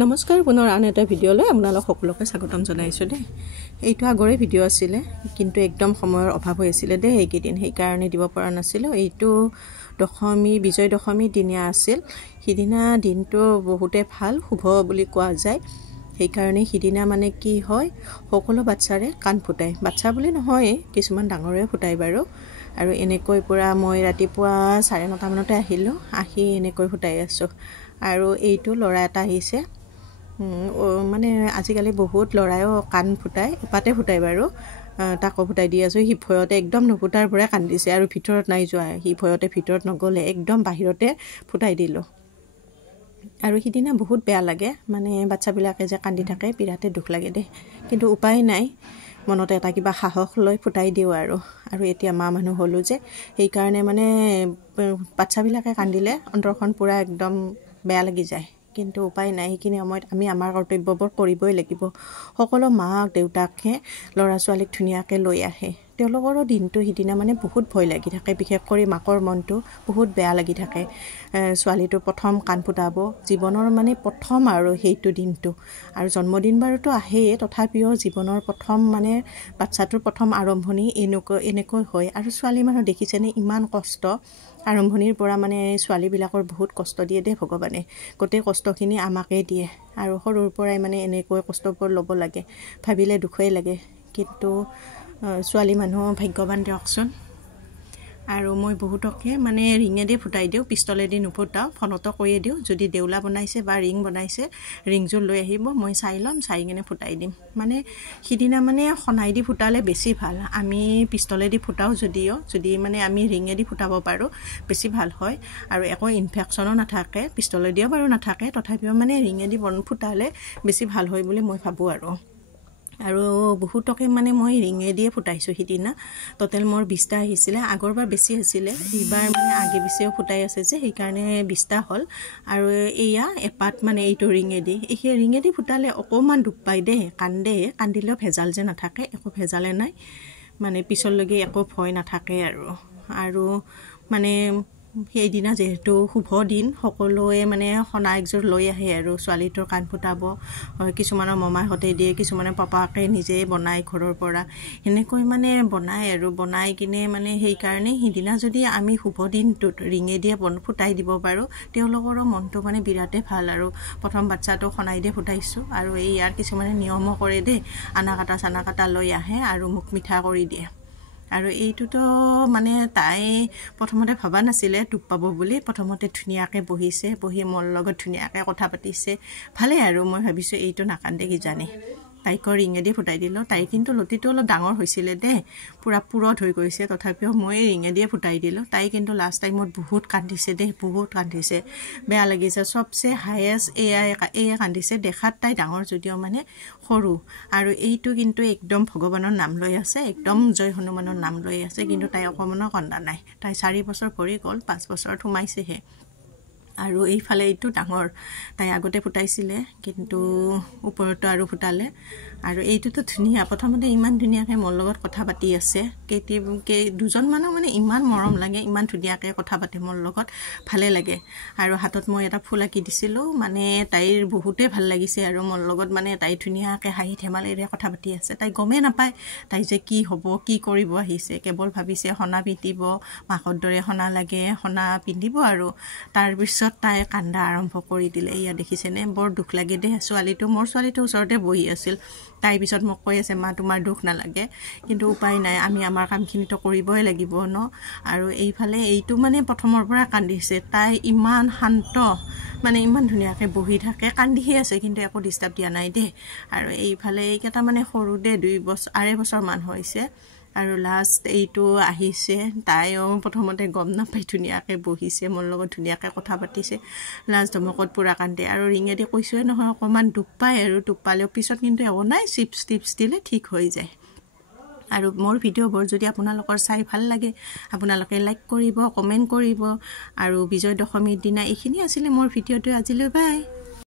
নমস্কাৰ পুনৰ আন এটা ভিডিঅ'লৈ আপোনালোক সকলোকে স্বাগতম জনাইছোঁ দেই। এইটো আগৰে ভিডিঅ' আছিলে, কিন্তু একদম সময়ৰ অভাৱ হৈ আছিলে দেই এইকেইদিন, সেইকাৰণে দিব পৰা নাছিলোঁ। এইটো বিজয় দশমী দিনীয়া আছিল। সিদিনা দিনটো বহুতে ভাল শুভ বুলি কোৱা যায়। সেইকাৰণে সিদিনা মানে কি হয়, সকলো বাচ্চাৰে কাণ ফুটায়। বাচ্চা বুলি নহয়, কিছুমান ডাঙৰে ফুটায় বাৰু। আৰু এনেকৈ পূৰা মই ৰাতিপুৱা 9:30 মানতে আহিলোঁ, আহি এনেকৈ ফুটাই আছোঁ। আৰু এইটো ল'ৰা এটা আহিছে, মানে আজিকালি বহুত ল'ৰায়ো কাণ ফুটায়, এপাতে ফুটায় বাৰু। তাকো ফুটাই দি আছোঁ। সি ভয়তে একদম নুফুটাৰ পৰাই কান্দিছে আৰু ভিতৰত নাই যোৱা। সি ভয়তে ভিতৰত নগ'লে, একদম বাহিৰতে ফুটাই দিলোঁ। আৰু সিদিনা বহুত বেয়া লাগে, মানে বাচ্চাবিলাকে যে কান্দি থাকে বিৰাটেই দুখ লাগে দেই। কিন্তু উপায় নাই, মনতে এটা কিবা সাহস লৈ ফুটাই দিওঁ আৰু এতিয়া মা মানুহ হ'লোঁ যে, সেইকাৰণে মানে বাচ্চাবিলাকে কান্দিলে অন্তৰখন পূৰা একদম বেয়া লাগি যায়। কিন্তু উপায় নাই, সেইখিনি সময়ত আমি আমাৰ কৰ্তব্যবোৰ কৰিবই লাগিব। সকলো মাক দেউতাকে ল'ৰা ছোৱালীক ধুনীয়াকৈ লৈ আহে। তেওঁলোকৰো দিনটো সিদিনা মানে বহুত ভয় লাগি থাকে, বিশেষ কৰি মাকৰ মনটো বহুত বেয়া লাগি থাকে। ছোৱালীটো প্ৰথম কাণ ফুটাব, জীৱনৰ মানে প্ৰথম আৰু সেইটো দিনটো। আৰু জন্মদিন বাৰুতো আহেই, তথাপিও জীৱনৰ প্ৰথম মানে বাচ্চাটোৰ প্ৰথম আৰম্ভণি এনেকৈ হয়। আৰু ছোৱালী মানুহ দেখিছেনে ইমান কষ্ট, আৰম্ভণিৰ পৰা মানে ছোৱালীবিলাকৰ বহুত কষ্ট দিয়ে দেই ভগৱানে। গোটেই কষ্টখিনি আমাকেই দিয়ে, আৰু সৰুৰ পৰাই মানে এনেকৈ কষ্টবোৰ ল'ব লাগে, ভাবিলে দুখেই লাগে। কিন্তু ছোৱালী মানুহ ভাগ্যৱান দিয়কচোন। আৰু মই বহুতকে মানে ৰিঙেদি ফুটাই দিওঁ, পিষ্টলেদি নুফুটাওঁ। ফোনতো কৈয়ে দিওঁ, যদি দেউলা বনাইছে বা ৰিং বনাইছে, ৰিংযোৰ লৈ আহিব, মই চাই ল'ম, চাই কিনে ফুটাই দিম। মানে সিদিনা মানে শনাই দি ফুটালে বেছি ভাল। আমি পিষ্টলেদি ফুটাওঁ যদি মানে আমি ৰিঙেদি ফুটাব পাৰোঁ বেছি ভাল হয়, আৰু একো ইনফেকশ্যনো নাথাকে। পিষ্টলেদিও বাৰু নাথাকে, তথাপিও মানে ৰিঙেদি ফুটালে বেছি ভাল হয় বুলি মই ভাবোঁ আৰু বহুতকে মানে মই ৰিঙেদিয়ে ফুটাইছোঁ সিদিনা। টোটেল মোৰ 20টা আহিছিলে, আগৰবাৰ বেছি আছিলে, এইবাৰ মানে আগে পিছেও ফুটাই আছে যে সেইকাৰণে 20টা হ'ল। আৰু এয়া এপাত মানে এইটো ৰিঙেদি ফুটালে অকণমান দুখ পায় দেই, কান্দিলেও ভেজাল যে নাথাকে, একো ভেজালে নাই, মানে পিছলৈকে একো ভয় নাথাকে আৰু মানে সেইদিনা যিহেতু শুভ দিন, সকলোৱে মানে শনা একযোৰ লৈ আহে আৰু ছোৱালীটোৰ কাণ ফুটাব। কিছুমানৰ মমাহঁতে দিয়ে, কিছুমানে পাপাকে নিজে বনায় ঘৰৰ পৰা, সেনেকৈ মানে বনাই কিনে মানে সেইকাৰণে সিদিনা যদি আমি শুভ দিনটোত ৰিঙেদিয়ে ফুটাই দিব পাৰোঁ, তেওঁলোকৰো মনটো মানে বিৰাটেই ভাল। আৰু প্ৰথম বাচ্চাটো শনাই দিয়ে ফুটাইছোঁ। আৰু ইয়াৰ কিছুমানে নিয়মো কৰে দেই, আনা কাটা লৈ আহে আৰু মুখ মিঠা কৰি দিয়ে। আৰু এইটোতো মানে তাই প্ৰথমতে ভবা নাছিলে দুখ পাব বুলি। প্ৰথমতে ধুনীয়াকৈ বহি মোৰ লগত ধুনীয়াকৈ কথা পাতিছে, ভালেই। আৰু মই ভাবিছোঁ এইটো নাকান্দে কিজানি, তাইকো ৰিঙেদি ফুটাই দিলোঁ। তাই কিন্তু লতিটো অলপ ডাঙৰ হৈছিলে দেই, পূৰা পুৰত হৈ গৈছে, তথাপিও মই ৰিঙেদিয়ে ফুটাই দিলোঁ। তাই কিন্তু লাষ্ট টাইমত বহুত কান্দিছে দেই, বহুত কান্দিছে, বেয়া লাগিছে। চবচে হায়েষ্ট এয়াই কান্দিছে। দেখাত তাই ডাঙৰ যদিও মানে সৰু। আৰু এইটো কিন্তু একদম ভগৱানৰ নাম লৈ আছে, একদম জয় হনুমানৰ নাম লৈ আছে, কিন্তু তাই অকণমানো কন্দা নাই। তাই 4 বছৰ ভৰি গ'ল, 5 বছৰত সোমাইছেহে। আৰু এইফালে এইটো ডাঙৰ, তাই আগতে ফুটাইছিলে, কিন্তু ওপৰতো আৰু ফুটালে। আৰু এইটোতো ধুনীয়া, প্ৰথমতে ইমান ধুনীয়াকৈ মোৰ লগত কথা পাতি আছে। দুজনমানক মানে ইমান মৰম লাগে, ইমান ধুনীয়াকৈ কথা পাতে মোৰ লগত, ভালে লাগে। আৰু হাতত মই এটা ফুল আঁকি দিছিলোঁ, মানে তাইৰ বহুতেই ভাল লাগিছে। আৰু মোৰ লগত মানে তাই ধুনীয়াকৈ হাঁহি ধেমালিৰে কথা পাতি আছে। তাই গমেই নাপায় তাই যে কি হ'ব, কি কৰিব আহিছে, কেৱল ভাবিছে শনা পিন্ধিব, মাকৰ দৰে শনা লাগে, শনা পিন্ধিব। আৰু তাৰপিছত তাই কান্দা আৰম্ভ কৰি দিলে। এয়া দেখিছেনে, বৰ দুখ লাগে দেই। মোৰ ছোৱালীটো ওচৰতে বহি আছিল। তাই পিছত মোক কৈ আছে, মা তোমাৰ দুখ নালাগে, কিন্তু উপায় নাই, আমি আমাৰ কামখিনিতো কৰিবই লাগিব ন। আৰু এইফালে এইটো মানে প্ৰথমৰ পৰা কান্দিছে। তাই ইমান শান্ত, মানে ইমান ধুনীয়াকৈ বহি থাকে, কান্দিহে আছে, কিন্তু একো ডিষ্টাৰ্ব দিয়া নাই দেই। আৰু এইফালে এইকেইটা মানে সৰু দে, 2.5 বছৰমান হৈছে। আৰু লাষ্ট এইটো আহিছে, তাইও প্ৰথমতে গম নাপাই ধুনীয়াকৈ বহিছে, মোৰ লগত ধুনীয়াকৈ কথা পাতিছে। লাষ্ট ধমকত পূৰা কান্দে। আৰু ৰিঙেদি কৈছোঁৱে নহয়, অকণমান দুখ পায়, আৰু দুখ পালেও পিছত কিন্তু একো নাই, চিপছ দিলে ঠিক হৈ যায়। আৰু মোৰ ভিডিঅ'বোৰ যদি আপোনালোকৰ চাই ভাল লাগে, আপোনালোকে লাইক কৰিব, কমেণ্ট কৰিব। আৰু বিজয় দশমীৰ দিনা এইখিনি আছিলে মোৰ ভিডিঅ'টো আজিলৈ, বাই।